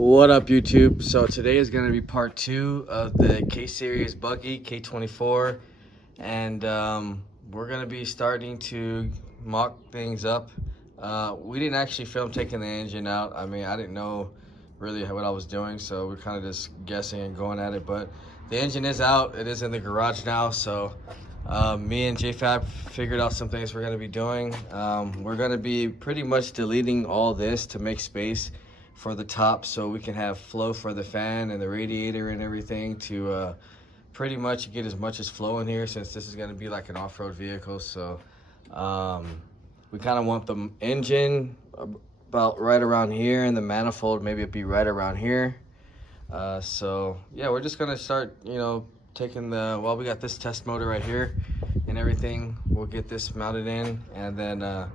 What up, YouTube? So today is going to be part 2 of the K-Series buggy, K24, and we're going to be starting to mock things up. We didn't actually film taking the engine out. I mean, I didn't know really what I was doing, so we're kind of just guessing and going at it, but the engine is out. It is in the garage now, so me and JFab figured out some things we're going to be doing. We're going to be pretty much deleting all this to make space for the top, so we can have flow for the fan and the radiator and everything to pretty much get as much as flow in here, since this is going to be like an off-road vehicle. So we kind of want the engine about right around here, and the manifold maybe it'd be right around here. So yeah, we're just gonna start, taking the, well, we got this test motor right here and everything. We'll get this mounted in, and then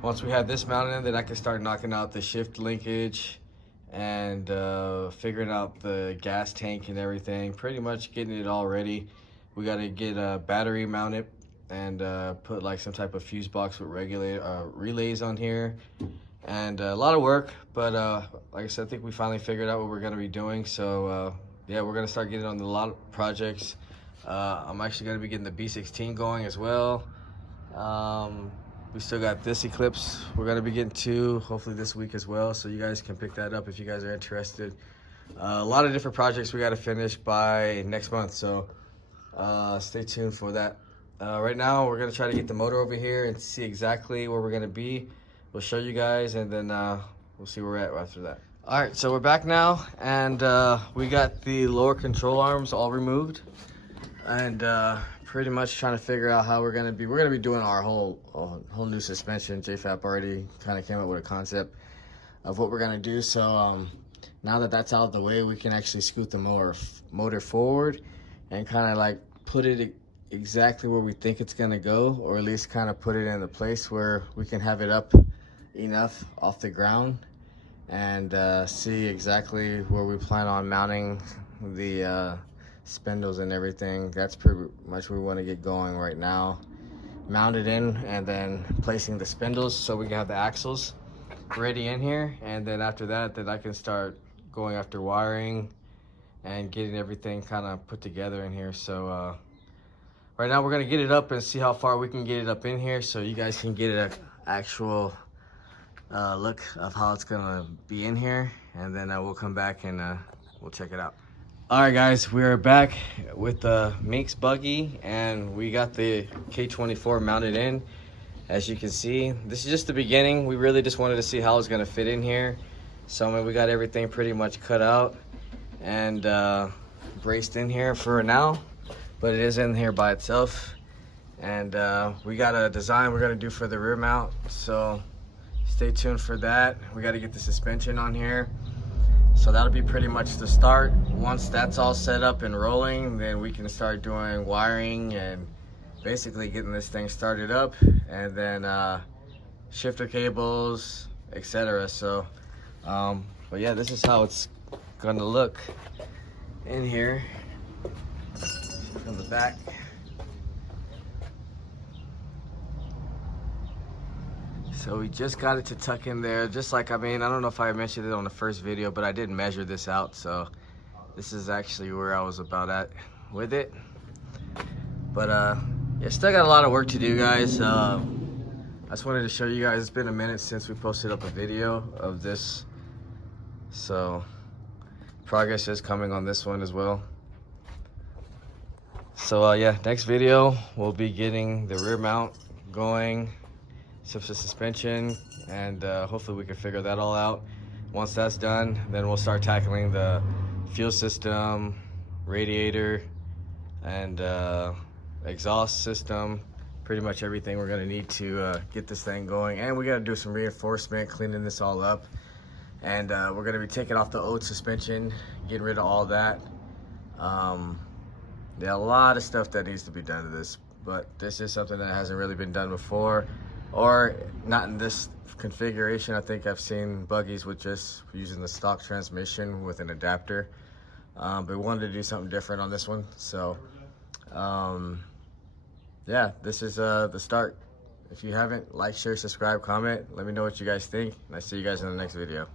once we have this mounted in, then I can start knocking out the shift linkage and figuring out the gas tank and everything, pretty much getting it all ready. We got to get a battery mounted and put like some type of fuse box with relays on here, and a lot of work, but like I said, I think we finally figured out what we're going to be doing. So yeah, we're going to start getting on a lot of projects. I'm actually going to be getting the B16 going as well. We still got this Eclipse we're going to be getting to hopefully this week as well, so you guys can pick that up if you guys are interested. A lot of different projects we got to finish by next month, so stay tuned for that. Right now we're going to try to get the motor over here and see exactly where we're going to be. We'll show you guys, and then we'll see where we're at after that. All right, so we're back now, and we got the lower control arms all removed, and pretty much trying to figure out how we're gonna be doing our whole new suspension. JFab already kind of came up with a concept of what we're gonna do. So now that that's out of the way, we can actually scoot the motor forward and kind of like put it exactly where we think it's gonna go, or at least kind of put it in the place where we can have it up enough off the ground, and see exactly where we plan on mounting the spindles and everything. That's pretty much where we want to get going right now. Mount it in, and then placing the spindles so we can have the axles ready in here, and then after that, then I can start going after wiring and getting everything kind of put together in here. So right now we're gonna get it up and see how far we can get it up in here, so you guys can get an actual look of how it's gonna be in here, and then we'll come back and we'll check it out. All right, guys, we're back with the Minx buggy, and we got the K24 mounted in. As you can see, this is just the beginning. We really just wanted to see how it's gonna fit in here. So I mean, we got everything pretty much cut out and braced in here for now, but it is in here by itself. And we got a design we're gonna do for the rear mount, so stay tuned for that. We got to get the suspension on here, so that'll be pretty much the start. Once that's all set up and rolling, then we can start doing wiring and basically getting this thing started up, and then shifter cables, etc. So but yeah, this is how it's gonna look in here from the back. So we just got it to tuck in there, just like, I mean, I don't know if I mentioned it on the first video, but I did measure this out. So this is actually where I was about at with it. But yeah, still got a lot of work to do, guys. I just wanted to show you guys, it's been a minute since we posted up a video of this. So progress is coming on this one as well. So yeah, next video, we'll be getting the rear mount going, some suspension, and hopefully we can figure that all out. Once that's done, then we'll start tackling the fuel system, radiator, and exhaust system, pretty much everything we're gonna need to get this thing going. And we gotta do some reinforcement, cleaning this all up, and we're gonna be taking off the old suspension, getting rid of all that. Yeah, a lot of stuff that needs to be done to this, but this is something that hasn't really been done before, or not in this configuration. I think I've seen buggies with just using the stock transmission with an adapter, but we wanted to do something different on this one. So yeah, this is the start. If you haven't, like, share, subscribe, comment, let me know what you guys think, and I'll see you guys in the next video.